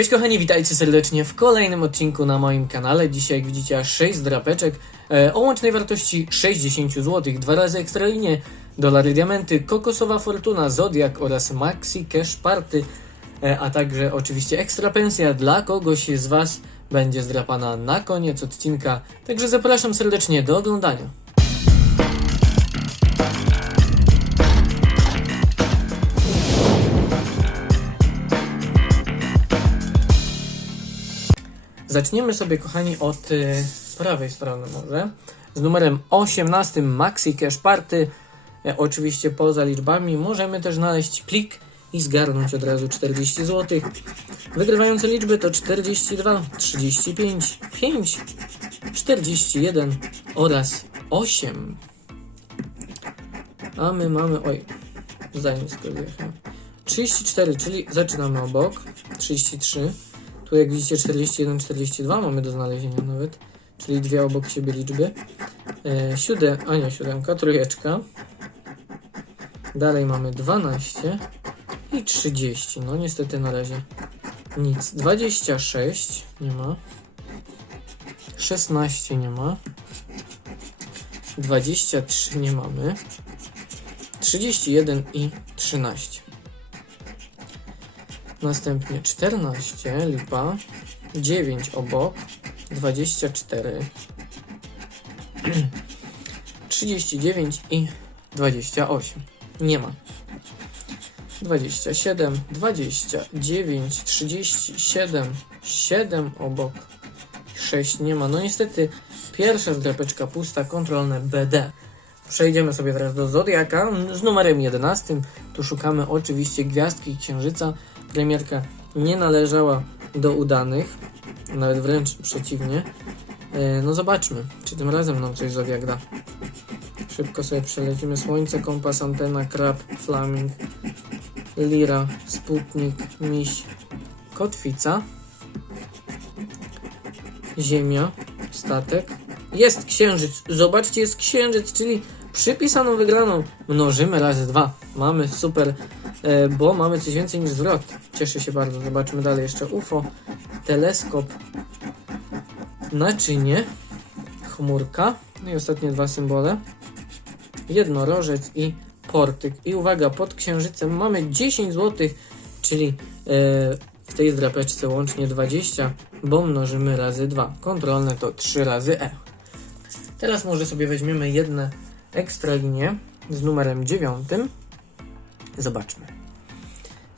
Cześć kochani, witajcie serdecznie w kolejnym odcinku na moim kanale. Dzisiaj jak widzicie aż 6 drapeczek e, o łącznej wartości 60 zł, dwa razy ekstra linie, dolary diamenty, kokosowa fortuna, zodiak oraz maxi cash party, e, a także oczywiście ekstra pensja dla kogoś z Was będzie zdrapana na koniec odcinka. Także zapraszam serdecznie do oglądania. Zaczniemy sobie, kochani, od y, prawej strony może. Z numerem 18 Maxi Cash Party. E, oczywiście poza liczbami możemy też znaleźć plik i zgarnąć od razu 40 zł. Wygrywające liczby to 42, 35, 5, 41 oraz 8. A my mamy, oj, za nisko zjechałem. 34, czyli zaczynamy obok. 33. Tu jak widzicie 41, 42 mamy do znalezienia nawet, czyli dwie obok siebie liczby. E, siódem, a nie siódemka, trójeczka. Dalej mamy 12 i 30. No niestety na razie nic. 26 nie ma. 16 nie ma. 23 nie mamy. 31 i 13. Następnie 14, lipa, 9 obok, 24, 39 i 28. Nie ma. 27, 29, 37, 7 obok, 6 nie ma. No niestety pierwsza zdrapeczka pusta, kontrolne BD. Przejdziemy sobie teraz do Zodiaka z numerem 11. Tu szukamy oczywiście gwiazdki księżyca. Premierka nie należała do udanych, nawet wręcz przeciwnie. E, No zobaczmy, czy tym razem nam coś Zodiak. Szybko sobie przelecimy. Słońce, kompas, antena, krab, flaming, lira, sputnik, miś, kotwica, ziemia, statek. Jest księżyc. Zobaczcie, jest księżyc, czyli przypisaną wygraną mnożymy razy dwa. Mamy super, bo mamy coś więcej niż zwrot. Cieszę się bardzo. Zobaczmy dalej jeszcze UFO, teleskop, naczynie, chmurka. No i ostatnie dwa symbole. Jednorożec i portyk. I uwaga, pod księżycem mamy 10 zł, czyli e, w tej drapeczce łącznie 20, bo mnożymy razy 2. Kontrolne to 3 razy E. Teraz może sobie weźmiemy jedne ekstra linie z numerem 9. Zobaczmy.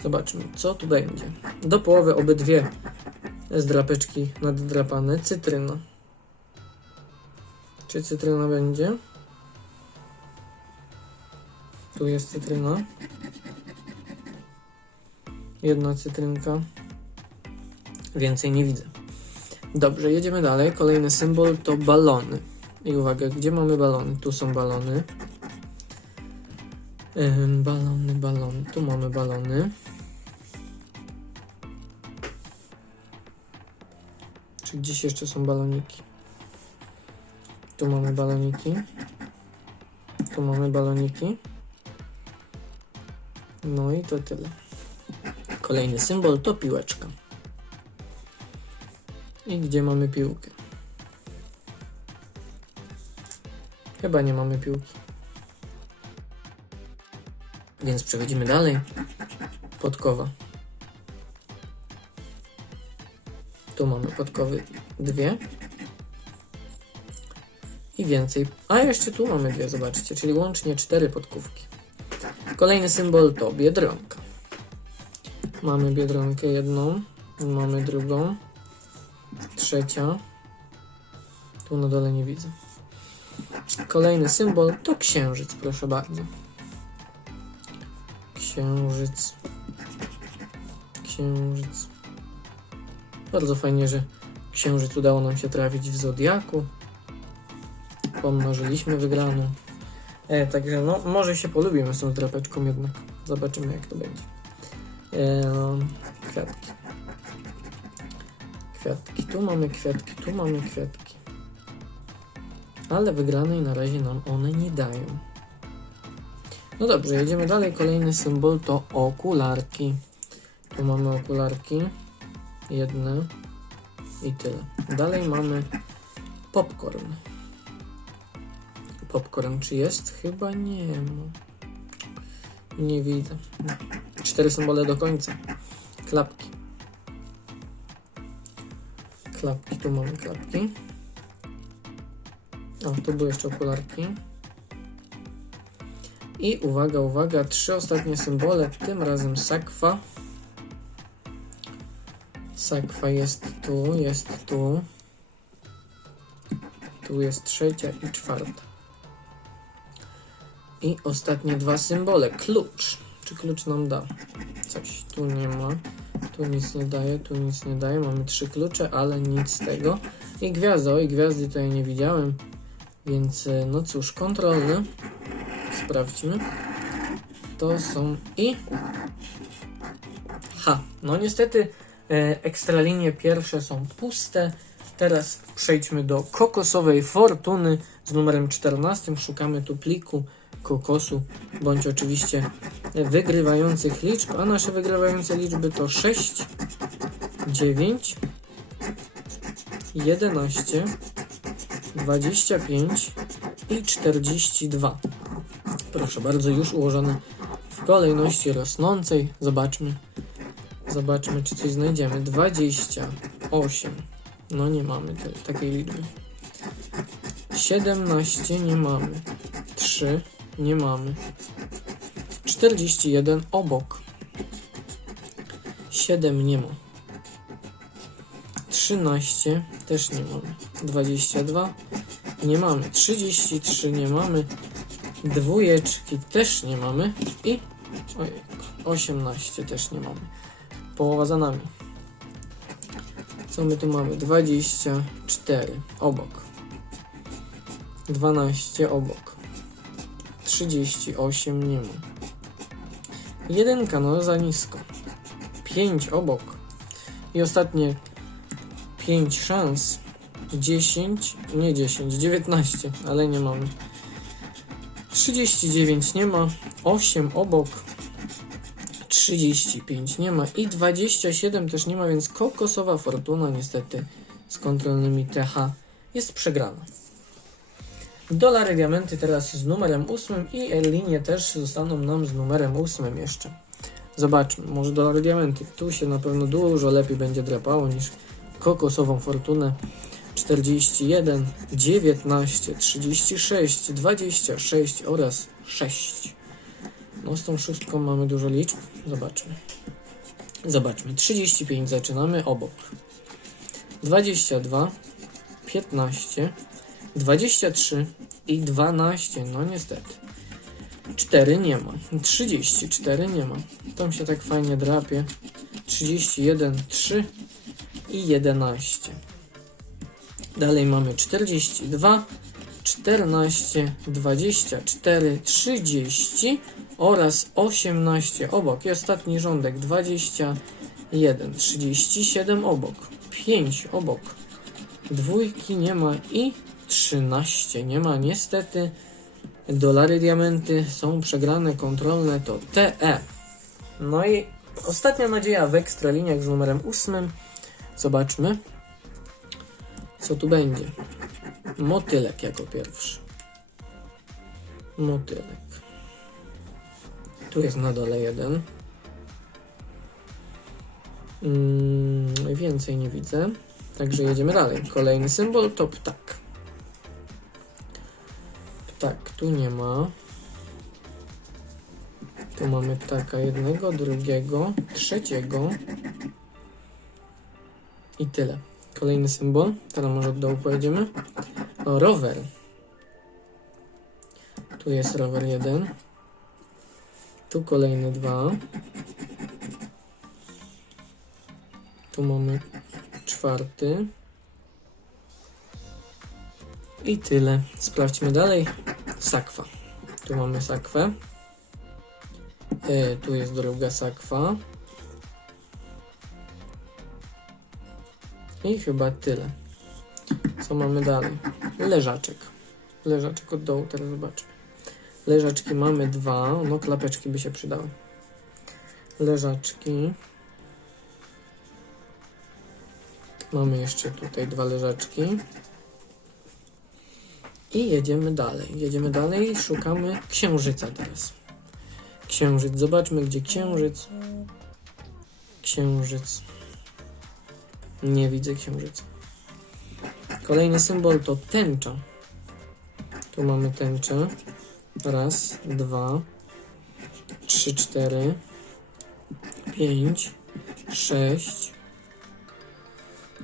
Zobaczmy, co tu będzie. Do połowy obydwie zdrapeczki naddrapane. Cytryna. Czy cytryna będzie? Tu jest cytryna. Jedna cytrynka. Więcej nie widzę. Dobrze, jedziemy dalej. Kolejny symbol to balony. I uwaga, gdzie mamy balony? Tu są balony. Balony, balony. Tu mamy balony. Czy gdzieś jeszcze są baloniki? Tu mamy baloniki. Tu mamy baloniki. No i to tyle. Kolejny symbol to piłeczka. I gdzie mamy piłkę? Chyba nie mamy piłki. Więc przechodzimy dalej. Podkowa. Tu mamy podkowy dwie. I więcej. A jeszcze tu mamy dwie, zobaczcie, czyli łącznie cztery podkówki. Kolejny symbol to biedronka. Mamy biedronkę jedną, mamy drugą, trzecia. Tu na dole nie widzę. Kolejny symbol to księżyc, proszę bardzo. Księżyc. Księżyc. Bardzo fajnie, że księżyc udało nam się trafić w Zodiaku. Pomnożyliśmy wygraną. E, także no, może się polubimy z tą drapeczką jednak. Zobaczymy jak to będzie. E, no, kwiatki. Kwiatki. Tu mamy kwiatki, tu mamy kwiatki. Ale wygranej na razie nam one nie dają. No dobrze, jedziemy dalej. Kolejny symbol to okularki. Tu mamy okularki. jedne i tyle. Dalej mamy popcorn. Popcorn czy jest? Chyba nie ma. Nie widzę. Cztery symbole do końca. Klapki. Klapki, tu mamy klapki. O, tu były jeszcze okularki. I uwaga, uwaga, trzy ostatnie symbole, tym razem sakwa. Sakwa jest tu, jest tu. Tu jest trzecia i czwarta. I ostatnie dwa symbole. Klucz. Czy klucz nam da? Coś tu nie ma. Tu nic nie daje, tu nic nie daje. Mamy trzy klucze, ale nic z tego. I gwiazda. Oj, gwiazdy tutaj nie widziałem. Więc e, no cóż, kontrolny. Sprawdźmy. To są i... Ha, no niestety e, ekstralinie pierwsze są puste. Teraz przejdźmy do kokosowej fortuny z numerem 14. Szukamy tu pliku kokosu, bądź oczywiście wygrywających liczb, a nasze wygrywające liczby to 6, 9, 11, 25 i 42. Proszę bardzo, już ułożone w kolejności rosnącej. Zobaczmy. Zobaczmy, czy coś znajdziemy. 28. No nie mamy te, takiej liczby. 17 nie mamy. 3 nie mamy. 41 obok. 7 nie ma. 13 też nie mamy. 22 nie mamy. 33 nie mamy. Dwójeczki też nie mamy. I ojej, 18 też nie mamy. Połowa za nami. Co my tu mamy? 24 obok. 12 obok. 38 nie ma. Jedynka, no za nisko. 5 obok. I ostatnie 5 szans. 10, nie 10, 19, ale nie mamy. 39 nie ma. 8 obok. 35 nie ma. I 27 też nie ma, więc kokosowa fortuna niestety z kontrolnymi TH jest przegrana. Dolary, diamenty teraz z numerem 8 i linie też zostaną nam z numerem 8 jeszcze. Zobaczmy, może dolary, diamenty. Tu się na pewno dużo lepiej będzie drapało niż kokosową fortunę. 41, 19, 36, 26 oraz 6. No z tą szóstką mamy dużo liczb. Zobaczmy. Zobaczmy. 35 zaczynamy obok. 22, 15, 23 i 12. No niestety. 4 nie ma. 34 nie ma. Tam się tak fajnie drapie. 31, 3 i 11. Dalej mamy 42, 14, 24, 30 oraz 18 obok. I ostatni rządek 21, 37 obok, 5 obok, dwójki nie ma i 13 nie ma. Niestety dolary, diamenty są przegrane, kontrolne to TE. No i ostatnia nadzieja w ekstraliniach z numerem 8. Zobaczmy, co tu będzie. Motylek jako pierwszy. Motylek. Tu jest na dole jeden. Mm, więcej nie widzę. Także jedziemy dalej. Kolejny symbol to ptak. Ptak tu nie ma. Tu mamy ptaka jednego, drugiego, trzeciego. I tyle. Kolejny symbol. Teraz może od dołu pojedziemy. O, rower. Tu jest rower jeden. Tu kolejne dwa. Tu mamy czwarty. I tyle. Sprawdźmy dalej. Sakwa. Tu mamy sakwę. E, tu jest druga sakwa. I chyba tyle. Co mamy dalej? Leżaczek. Leżaczek od dołu, teraz zobaczmy. Leżaczki mamy dwa, no klapeczki by się przydały. Leżaczki. Mamy jeszcze tutaj dwa leżaczki. I jedziemy dalej. Jedziemy dalej, szukamy księżyca teraz. Księżyc, zobaczmy gdzie księżyc. Księżyc. Nie widzę księżyca. Kolejny symbol to tęcza. Tu mamy tęczę. Raz, dwa, trzy, cztery, pięć, sześć,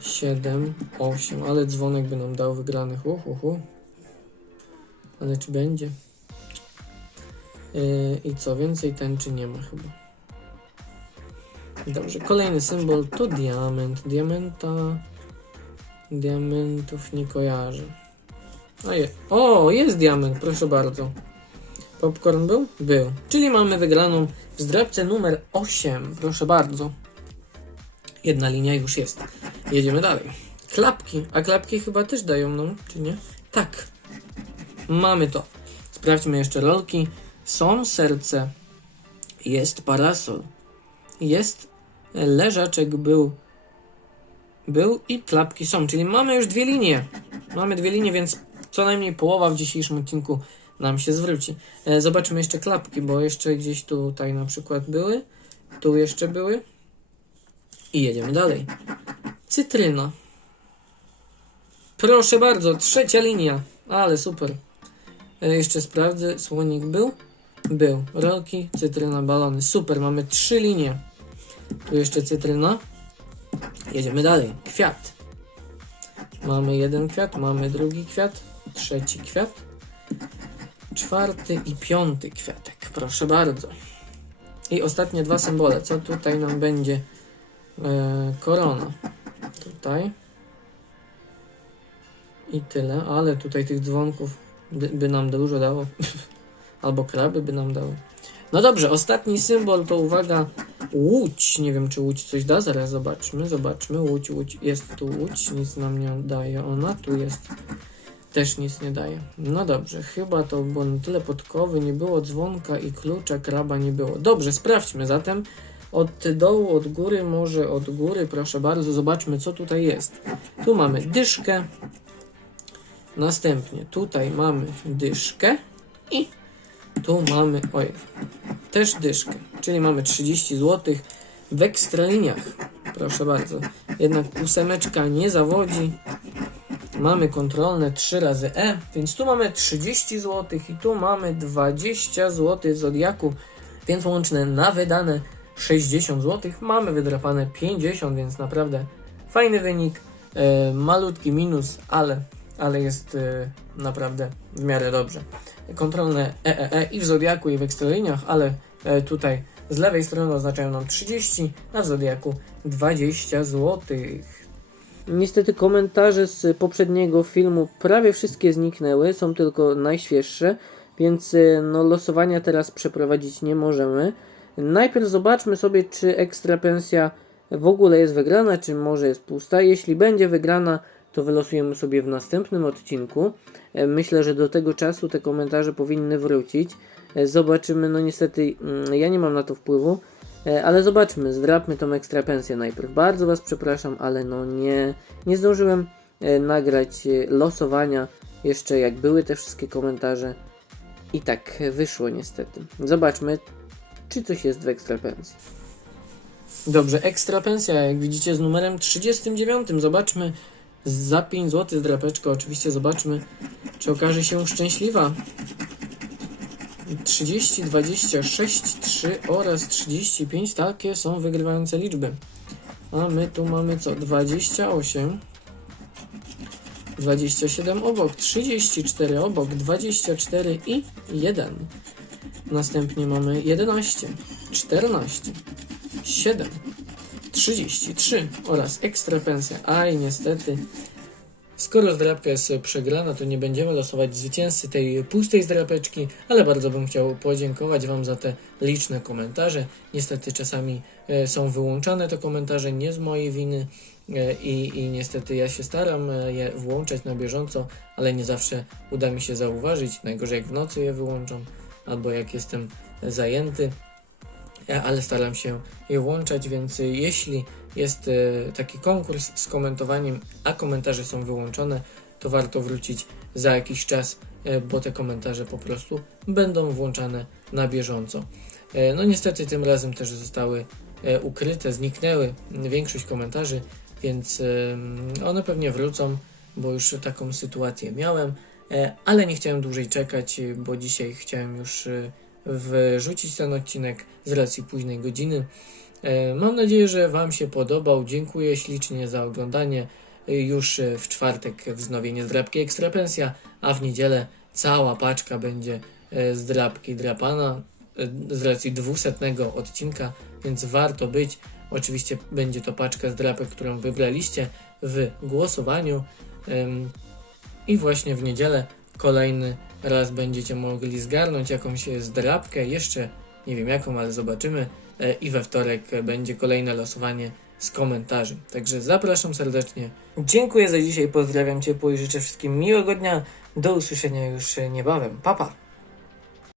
siedem, osiem. Ale dzwonek by nam dał wygranych. Uhu, uhu. Ale czy będzie? Yy, I co, więcej tęczy nie ma chyba. Dobrze, kolejny symbol to diament. Diamenta. Diamentów nie kojarzę. O, je. o, jest diament, proszę bardzo. Popcorn był? Był. Czyli mamy wygraną w zdrabce numer 8. Proszę bardzo. Jedna linia już jest. Jedziemy dalej. Klapki. A klapki chyba też dają nam, czy nie? Tak. Mamy to. Sprawdźmy jeszcze rolki. Są serce. Jest parasol. Jest leżaczek był. Był i klapki są, czyli mamy już dwie linie. Mamy dwie linie, więc co najmniej połowa w dzisiejszym odcinku nam się zwróci. E, zobaczmy jeszcze klapki, bo jeszcze gdzieś tutaj na przykład były. Tu jeszcze były. I jedziemy dalej. Cytryna. Proszę bardzo, trzecia linia. Ale super. E, jeszcze sprawdzę. Słonik był? Był. Rolki, cytryna, balony. Super, mamy trzy linie. Tu jeszcze cytryna. Jedziemy dalej. Kwiat. Mamy jeden kwiat, mamy drugi kwiat, trzeci kwiat, czwarty i piąty kwiatek. Proszę bardzo. I ostatnie dwa symbole. Co tutaj nam będzie? E, korona. Tutaj. I tyle, ale tutaj tych dzwonków by, nam dużo dało. Albo kraby by nam dało. No dobrze, ostatni symbol to uwaga, łódź. Nie wiem, czy łódź coś da, zaraz zobaczmy, zobaczmy. Łódź, łódź, jest tu łódź, nic nam nie daje. Ona tu jest, też nic nie daje. No dobrze, chyba to było na tyle podkowy, nie było dzwonka i klucza, kraba nie było. Dobrze, sprawdźmy zatem. Od dołu, od góry, może od góry, proszę bardzo, zobaczmy, co tutaj jest. Tu mamy dyszkę, następnie tutaj mamy dyszkę i tu mamy, oj, też dyszkę, czyli mamy 30 zł w ekstraliniach. Proszę bardzo. Jednak ósemeczka nie zawodzi. Mamy kontrolne 3 razy E, więc tu mamy 30 zł i tu mamy 20 zł z Zodiaku, więc łączne na wydane 60 zł. Mamy wydrapane 50, więc naprawdę fajny wynik. E, malutki minus, ale, ale jest e, naprawdę w miarę dobrze kontrolne EEE i w Zodiaku i w Ekstraliniach, ale e, tutaj z lewej strony oznaczają nam 30, a w Zodiaku 20 zł. Niestety komentarze z poprzedniego filmu prawie wszystkie zniknęły, są tylko najświeższe, więc e, no, losowania teraz przeprowadzić nie możemy. Najpierw zobaczmy sobie, czy ekstra pensja w ogóle jest wygrana, czy może jest pusta. Jeśli będzie wygrana, to wylosujemy sobie w następnym odcinku. E, Myślę, że do tego czasu te komentarze powinny wrócić. E, Zobaczymy, no niestety mm, ja nie mam na to wpływu, e, ale zobaczmy, zdrabmy tą ekstra pensję najpierw. Bardzo Was przepraszam, ale no nie, nie zdążyłem nagrać losowania jeszcze jak były te wszystkie komentarze. I tak wyszło niestety. Zobaczmy, czy coś jest w ekstra pensji. Dobrze, ekstra pensja, jak widzicie, z numerem 39. Zobaczmy, za 5 zł drapeczka. Oczywiście zobaczmy, czy okaże się szczęśliwa. 30, 26, 3 oraz 35. Takie są wygrywające liczby. A my tu mamy co? 28. 27 obok, 34 obok, 24 i 1. Następnie mamy 11, 14, 7, 33 oraz ekstra pensja. Aj, niestety. Skoro zdrapka jest przegrana, to nie będziemy losować zwycięzcy tej pustej zdrapeczki, ale bardzo bym chciał podziękować Wam za te liczne komentarze. Niestety czasami e, są wyłączane te komentarze, nie z mojej winy e, i, i niestety ja się staram e, je włączać na bieżąco, ale nie zawsze uda mi się zauważyć. Najgorzej jak w nocy je wyłączam albo jak jestem zajęty. Ale staram się je włączać, więc y, jeśli jest e, taki konkurs z komentowaniem, a komentarze są wyłączone, to warto wrócić za jakiś czas, e, bo te komentarze po prostu będą włączane na bieżąco. No niestety tym razem też zostały ukryte, zniknęły większość komentarzy, więc em, one pewnie wrócą, bo już taką sytuację miałem, ale nie chciałem dłużej czekać, bo dzisiaj chciałem już wrzucić ten odcinek z racji późnej godziny. E, Mam nadzieję, że Wam się podobał. Dziękuję ślicznie za oglądanie. E, Już e, w czwartek wznowienie zdrabki Ekstrapensja, a w niedzielę cała paczka będzie zdrabki drapana z racji dwusetnego odcinka, więc warto być. Oczywiście będzie to paczka zdrapek, którą wybraliście w głosowaniu. I właśnie w niedzielę kolejny raz będziecie mogli zgarnąć jakąś zdrabkę. Jeszcze nie wiem jaką, ale zobaczymy. E, I we wtorek będzie kolejne losowanie z komentarzem. Także zapraszam serdecznie. Dziękuję za dzisiaj, pozdrawiam ciepło i życzę wszystkim miłego dnia. Do usłyszenia już niebawem. Pa, pa!